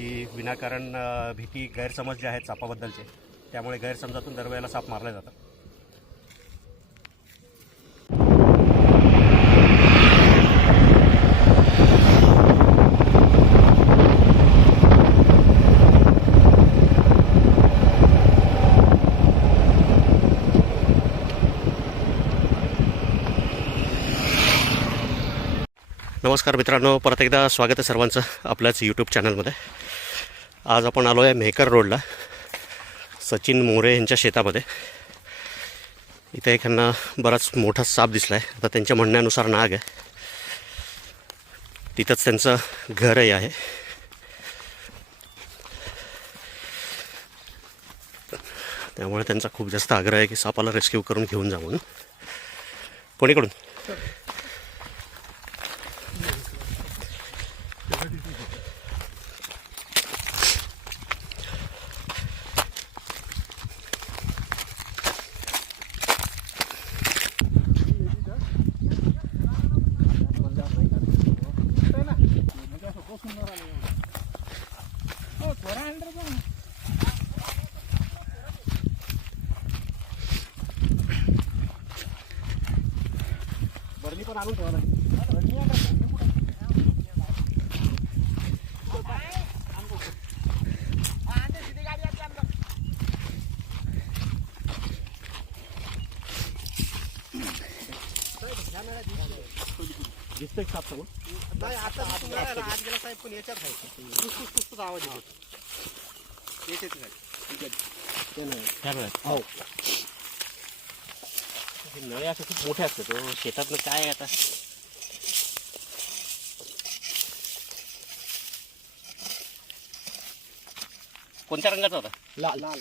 जी विनाकारण भीती गैरसमज जे आहेत सापाबद्दलचे, त्यामुळे गैरसमजातून दरवेळेला साप मारले जातात. नमस्कार मित्रांनो, परत एकदा स्वागत आहे सर्वांचं आपल्याच यूट्यूब चॅनलमध्ये. आज आपण आलो आहे मेहकर रोडला सचिन मोरे यांच्या शेतामध्ये. इथे एक ह्यांना बराच मोठा साप दिसला आहे. आता त्यांच्या म्हणण्यानुसार नाग आहे, तिथंच त्यांचं घरही आहे. त्यामुळे त्यांचा खूप जास्त आग्रह आहे की सापाला रेस्क्यू करून घेऊन जा म्हणून. कोणीकडून? बरणी पण आणून ठेवा लागेल. दिसतंय साप समोर? नाही, आता आत गेला साहेब, पण याच्यात आहे कुस आवाज येतो. याच्यात हो, नळे असं खूप मोठे असतात. तो शेतातलं काय आता कोणत्या रंगाचा होता? लाल. लाल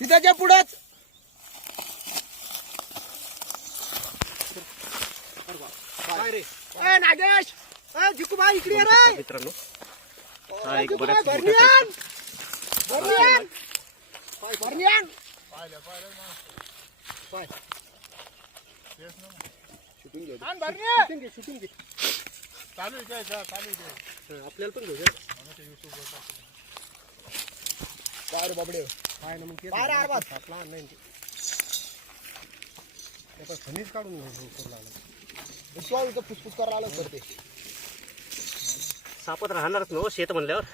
तिथं पुढंच नागेश, जिकूबाई इकडे रे मित्रांनो. हा एक बऱ्याच आपल्याला पण घेऊ काय रे बाबडे, काय ना मग खनिज काढून फुसफुस करायला आलं सर. ते सापत राहणारच ना शेत म्हणल्यावर.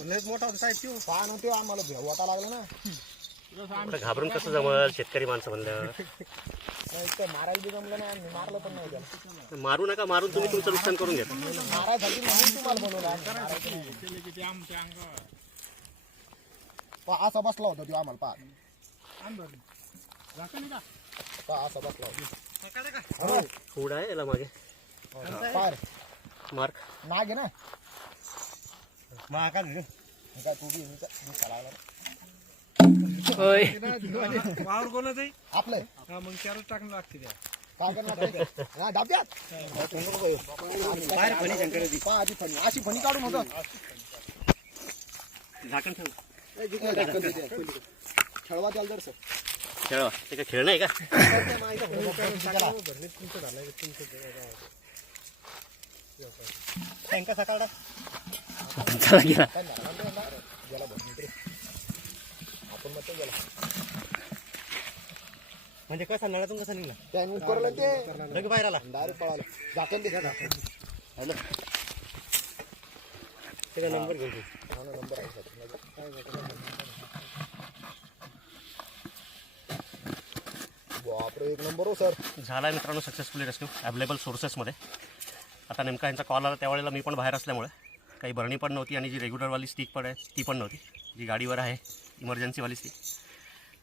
लयच मोठा होता साहेब तो. पहा ना, ते आम्हाला वाटा लागला ना. घाबरून कसं जमल शेतकरी माणसं म्हणल्यावर. मारायला बी जमलं नाही, मारलं पण नाही त्याला. मारू नका, मारून तुम्ही तुमचं नुकसान करून घ्या. मारायसाठी म्हणून तुम्हाला बनवलं. असा बसला होता तो आम्हाला. पहा असा बसला होता. थोडा आहे याला मागे मार्क नाग आहे ना. काय तू बी वावर कोणाच आहे? आपलं. मग चारच टाकून लागते त्या. काय करणार डाब्यात अशी फणी काढून होतं. झाकण ठेव. खेळवा द्याल जर सर. खेळवा ते काय खेळ नाही का? सकाळ गेला आपण मत गेला म्हणजे कसा नळातून कसा निघला ते लगे बाहेर आला. डायरेक्ट पळाला. झाकण दे. हॅलो, त्याचा नंबर घेऊ. नंबर आहे बापरे, एक नंबर हो सर. झाला आहे मित्रांनो सक्सेसफुली रेस्क्यू अवेलेबल सोर्सेसमध्ये. आता नेमका यांचा कॉल आला त्यावेळेला मी पण बाहेर असल्यामुळे काही बरणी पण नव्हती आणि जी रेग्युलरवाली स्टिक पण आहे ती पण नव्हती. जी गाडीवर आहे इमर्जन्सीवाली स्टिक,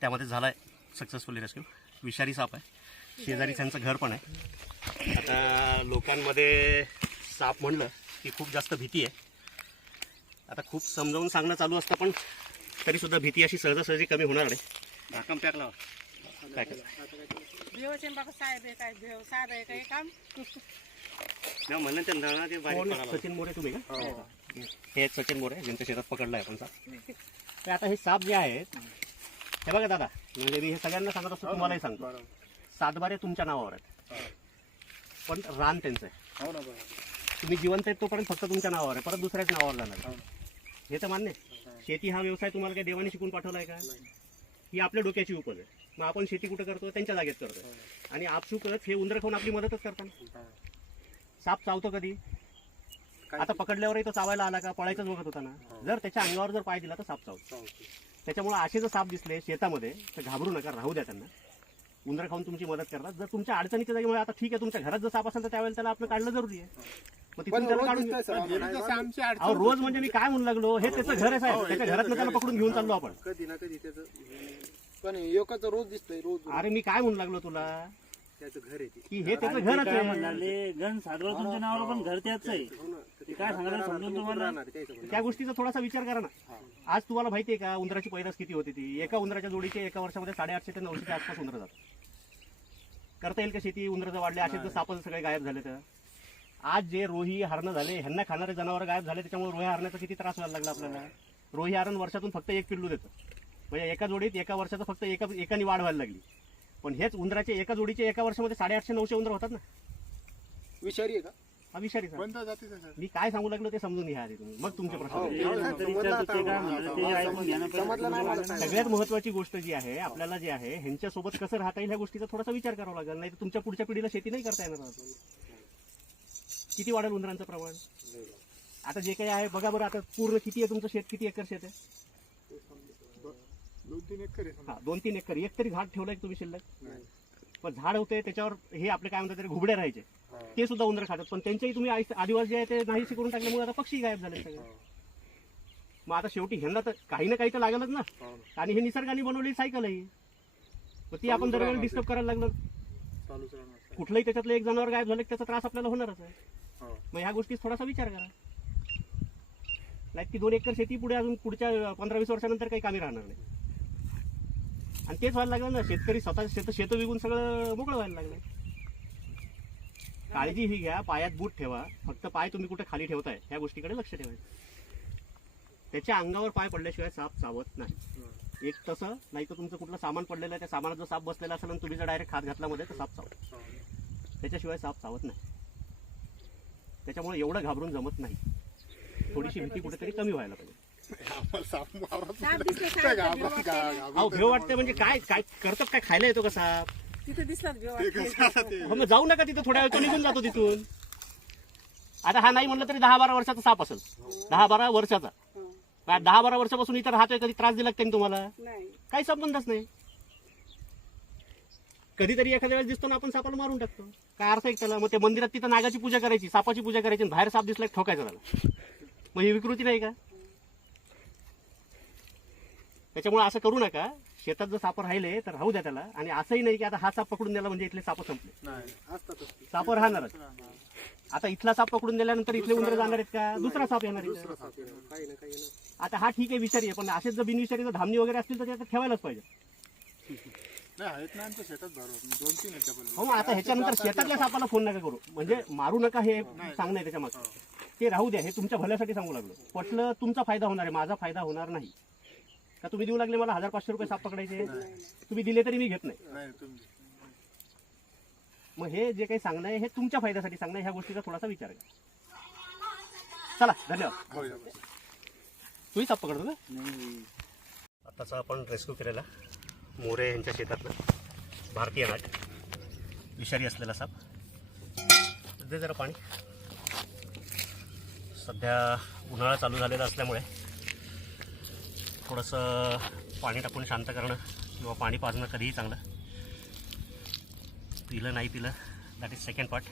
त्यामध्ये झाला आहे सक्सेसफुली रेस्क्यू. विषारी साप आहे, शेजारी त्यांचं घर पण आहे. आता लोकांमध्ये साप म्हणलं की खूप जास्त भीती आहे. आता खूप समजावून सांगणं चालू असतं, पण तरीसुद्धा भीती अशी सहजासहजी कमी होणार नाही. धाकम टाकला काय म्हणलं त्यांना ते सचिन मोरे तुम्ही का? हे सचिन मोरे ज्यांच्या शेतात पकडला आहे आपण साप. तर आता हे साप जे आहेत हे बघा दादा, म्हणजे मी हे सगळ्यांना सांगत असतो, तुम्हालाही सांगतो. 7 बारे तुमच्या नावावर आहेत. पण रान त्यांचं आहे. हो ना बघा. तुम्ही जिवंत आहेत तोपर्यंत फक्त तुमच्या नावावर आहे, परत दुसऱ्याच नावावर जाणार. हे तर मान्य आहे. शेती हा व्यवसाय तुम्हाला काही देवाने शिकून पाठवला आहे का? ही आपल्या डोक्याची उपज आहे. मग आपण शेती कुठं करतो? त्यांच्या जागेत करतो. आणि आपसुकच हे उंदर खाऊन आपली मदतच करतात. साप चावतो कधी? आता पकडल्यावरही तो चावायला आला का? पळायचंच बघत होता ना. जर त्याच्या अंगावर जर पाय दिला तर साप चावतो. त्याच्यामुळे असे जर साप दिसले शेतामध्ये तर घाबरू नका, राहू द्या त्यांना. उंदर खाऊन तुमची मदत करतात. जर तुमच्या अडचणीच्या जागेमुळे आता ठीक आहे तुमच्या घरात जर साप असेल तर त्यावेळेला त्याला आपण काढणं जरुरी आहे. मग तिथून त्याला काढून अहो रोज म्हणजे मी काय म्हणू लागलो, हे त्याचं घर आहे साहेब. त्याच्या घरात त्याला पकडून घेऊन चाललो आपण. कधी ना कधी त्याचं पण एकाच रोज दिसतंय रोज. अरे मी काय म्हणू लागलो तुला त्याचं घर आहे की हे त्याचं घरच आहे. म्हणाले गण साधवर तुमच्या नावावर पण घर त्याच आहे. ते काय सांगायला समजून तुम्हाला त्या गोष्टीचा थोडासा विचार करा ना. आज तुम्हाला माहितीये का उंदराची पैदास किती होती? ती एका उंदराच्या जोडीचे एका वर्षामध्ये 850 ते 900च्या आसपास उंदर जातात. करता येईल का शेती? उंदर जर वाढले, असे जर साप सगळे गायब झाले तर. आज जे रोही हरणं झाले, ह्यांना खाणारे जनावर गायब झाले, त्याच्यामुळे रोह्या हरण्याचा किती त्रास व्हायला लागला आपल्याला. रोही हरण वर्षातून फक्त एक पिल्लू देतं. म्हणजे एका जोडीत एका वर्षाचं फक्त एकाने वाढ व्हायला लागली. पण हेच उंदराचे एका जोडीचे एका वर्षामध्ये 850-900 उंदर होतात ना. विषारी आहे का? हा विषारी सर. कोणत्या जातीचा सर? मी काय सांगू लागलो ते समजून घ्या आधी तुम्ही, मग तुमचे प्रश्न. सगळ्यात महत्वाची गोष्ट जी आहे आपल्याला जी आहे ह्यांच्यासोबत कसं राहता येईल ह्या गोष्टीचा थोडासा विचार करावा लागेल. नाही तर तुमच्या पुढच्या पिढीला शेती नाही करता येणार. किती वाढेल उंदरांचं प्रमाण? आता जे काही आहे बघा बरं. आता पूर्ण किती आहे तुमचं शेत? किती एकर शेत आहे? 2-3 एकर आहे. हा 2-3 एकर. एक तरी झाड ठेवलंय तुम्ही शिल्लक? पण झाड होते त्याच्यावर हे आपले काय म्हणतात तरी घुबडे राहायचे, ते सुद्धा उंदर खातात. पण त्यांच्याही तुम्ही आदिवासी आहे ते नाहीसे करून टाकल्यामुळे आता पक्षी गायब झाले सगळे. मग आता शेवटी ह्यांना तर काही ना काही तर लागलच ना. आणि हे निसर्गाने बनवलेली सायकल आहे. मग ती आपण दरवेळी डिस्टर्ब करायला लागलो, कुठलंही त्याच्यातलं एक जनावर गायब झालं त्याचा त्रास आपल्याला होणारच आहे. मग ह्या गोष्टीत थोडासा विचार करा. लाईक ती 2 एकर शेती पुढे अजून पुढच्या 15-20 वर्षानंतर काही कामी राहणार नाही. आणि तेच व्हायला लागलं ना. शेतकरी स्वतः शेत विकून सगळं मोकळं व्हायला लागलंय. काळजी ही घ्या, पायात बूट ठेवा. फक्त पाय तुम्ही कुठे खाली ठेवताय ह्या गोष्टीकडे लक्ष ठेवायचं. त्याच्या अंगावर पाय पडल्याशिवाय साप चावत नाही. एक तसं नाही तर तुमचं कुठलं सामान पडलेलं आहे, त्या सामानात जर साप बसलेला असेल आणि तुम्ही जर डायरेक्ट हात घातला मध्ये तर साप चावतो. त्याच्याशिवाय साप चावत नाही. त्याच्यामुळे एवढं घाबरून जमत नाही. थोडीशी भीती कुठेतरी कमी व्हायला पाहिजे. अहो भेव वाटते म्हणजे काय काय करतात? काय खायला येतो का साप? तिथे दिसतात हो मग जाऊ नका तिथे. थोड्या वेळ तो निघून जातो तिथून. आता हा नाही म्हणलं तरी 10-12 वर्षाचा साप असेल. 10-12 वर्षाचा. 10-12 वर्षापासून इथं राहतोय. कधी त्रास दिला त्यांनी तुम्हाला? काही संबंधच नाही. कधीतरी एखाद्या वेळेस दिसतो ना आपण सापाला मारून टाकतो. काय अर्थ आहे त्याला? मग त्या मंदिरात तिथं नागाची पूजा करायची, सापाची पूजा करायची, बाहेर साप दिसला ठोकायचा त्याला. मग ही विकृती नाही का? त्याच्यामुळे असं करू नका. शेतात जर साप राहिले तर राहू द्या त्याला. आणि असंही नाही की आता हा साप पकडून दिला म्हणजे इथले साप संपले. साप राहणारच. आता इथला साप पकडून दिल्यानंतर इथले उंदर जाणार आहेत का? दुसरा साप येणार आहे. आता हा ठीक आहे विषारी आहे, पण असेच जर बिनविषारी जर धामणी वगैरे असतील तर ते ठेवायलाच पाहिजे. हो मग आता ह्याच्यानंतर शेतातल्या सापाला फोन नका करू. म्हणजे मारू नका हे सांगणं आहे त्याच्या मागचं. ते राहू द्या. हे तुमच्या भल्यासाठी सांगू लागलो. पटलं तुमचा फायदा होणार आहे, माझा फायदा होणार नाही. का तुम्ही देऊ लागले मला 1500 रुपये साप पकडायचे? तुम्ही दिले तरी मी घेत नाही. मग हे जे काही सांगणं आहे हे तुमच्या फायद्यासाठी सांगणं आहे. ह्या गोष्टीचा थोडासा विचार करा. चला धन्यवाद. तुम्ही साप पकडतो का? आताचा आपण रेस्क्यू केलेला मोरे यांच्या शेतातलं भारतीय नाग, विषारी असलेला साप. दे जरा पाणी. सध्या उन्हाळा चालू झालेला असल्यामुळे थोडंसं पाणी टाकून शांत करणं किंवा पाणी पाजणं कधीही चांगलं. पिलं नाही पिलं दॅट इज सेकंड पार्ट.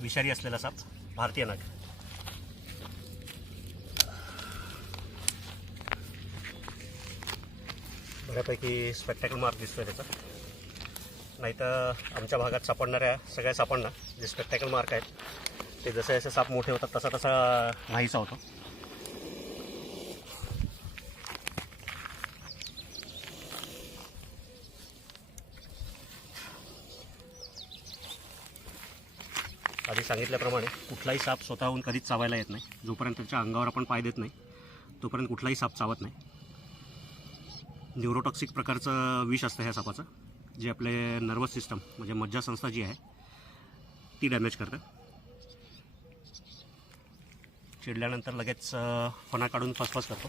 विषारी असलेला साप भारतीय नाग. बऱ्यापैकी स्पेक्टॅकल मार्क दिसतोय त्याचा. नाही तर आमच्या भागात सापडणाऱ्या सगळ्या सापांना जे स्पेक्टॅकल मार्क आहेत ते जसे जसे साप मोठे होतात तसा तसा नाहीसा होतो. आधी सांगितल्याप्रमाणे कुठलाही साप स्वतःहून कधीच चावायला येत नाही. जोपर्यंत त्याच्या अंगावर आपण पाय देत नाही तोपर्यंत कुठलाही साप चावत नाही. न्यूरोटॉक्सिक प्रकारचं विष असतं ह्या सापाचं. जे आपले नर्वस सिस्टम म्हणजे मज्जासंस्था जी आहे ती डॅमेज करतं. चिडल्यानंतर लगेच फणा काढून फसफस करतो.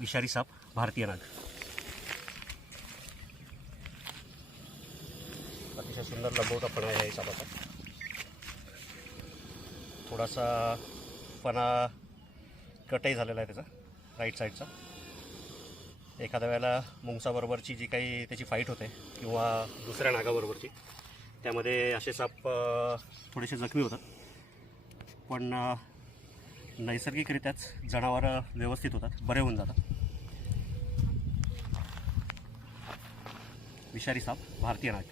विषारी साप भारतीय नाग. अतिशय सुंदर लंबवता फणा आहे या सापाचा. थोडासा फणा कटही झालेला आहे त्याचा राईट साईडचा. एखाद्या वेळेला मुंगसाबरोबरची जी काही त्याची फाईट होते किंवा दुसऱ्या नागाबरोबरची त्यामध्ये असे साप थोडेसे जखमी होतात. पण नैसर्गिकरित्याच जनावरं व्यवस्थित होतात, बरे होऊन जातात. विषारी साप भारतीय नाग.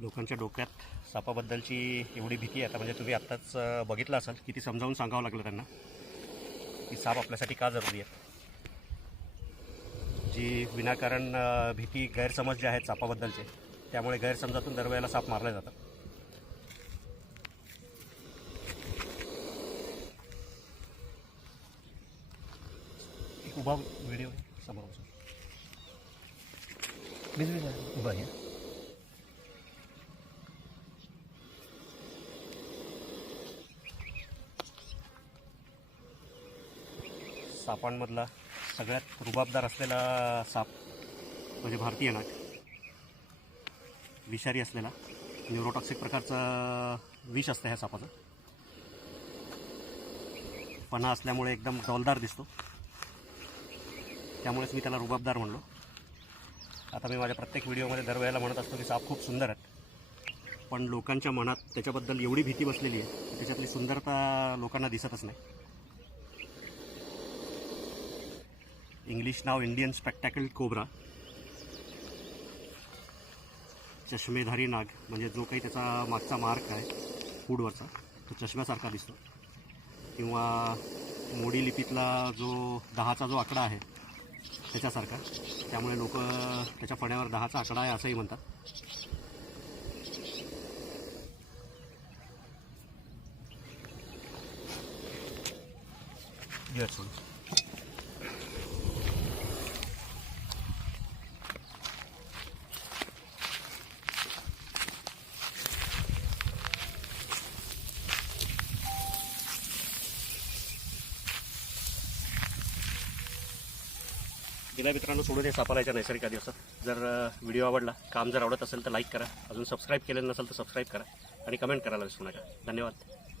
लोकांच्या डोक्यात सापाबद्दलची एवढी भीती आहे आता, म्हणजे तुम्ही आत्ताच बघितलं असाल किती समजावून सांगावं लागलं त्यांना की साप आपल्यासाठी का जरुरी आहे. जी विनाकारण भीती गैरसमज जे आहेत सापाबद्दलचे त्यामुळे गैरसमजातून दरवेळेला साप मारले जातात. एक उभा व्हिडिओ समोर उभा आहे. सापांमधला सगळ्यात रुबाबदार असलेला साप म्हणजे भारतीय नाग. विषारी असलेला न्यूरोटॉक्सिक प्रकारचं विष असतं ह्या सापाचं. फणा असल्यामुळे एकदम डौलदार दिसतो, त्यामुळेच मी त्याला रुबाबदार म्हणलो. आता मी माझ्या प्रत्येक व्हिडिओमध्ये दरवेळेला म्हणत असतो की साप खूप सुंदर आहेत, पण लोकांच्या मनात त्याच्याबद्दल एवढी भीती बसलेली आहे की त्याच्यातली सुंदरता लोकांना दिसतच नाही. इंग्लिश नाव इंडियन स्पेक्टॅकल कोब्रा. चष्मेधारी नाग म्हणजे जो काही त्याचा मागचा मार्क आहे फूडवरचा तो चष्म्यासारखा दिसतो, किंवा मोडी लिपीतला जो 10चा जो आकडा आहे त्याच्यासारखा. त्यामुळे लोक त्याच्या फण्यावर 10चा आकडा आहे असंही म्हणतात. गेल्या मित्रांनो सोडून हे सापालायच्या नैसर्गिक आधी असतात. जर व्हिडिओ आवडला, काम जर आवडत असेल तर लाईक करा. अजून सबस्क्राईब केलेलं नसेल तर सबस्क्राईब करा आणि कमेंट करायला विसरू नका. धन्यवाद.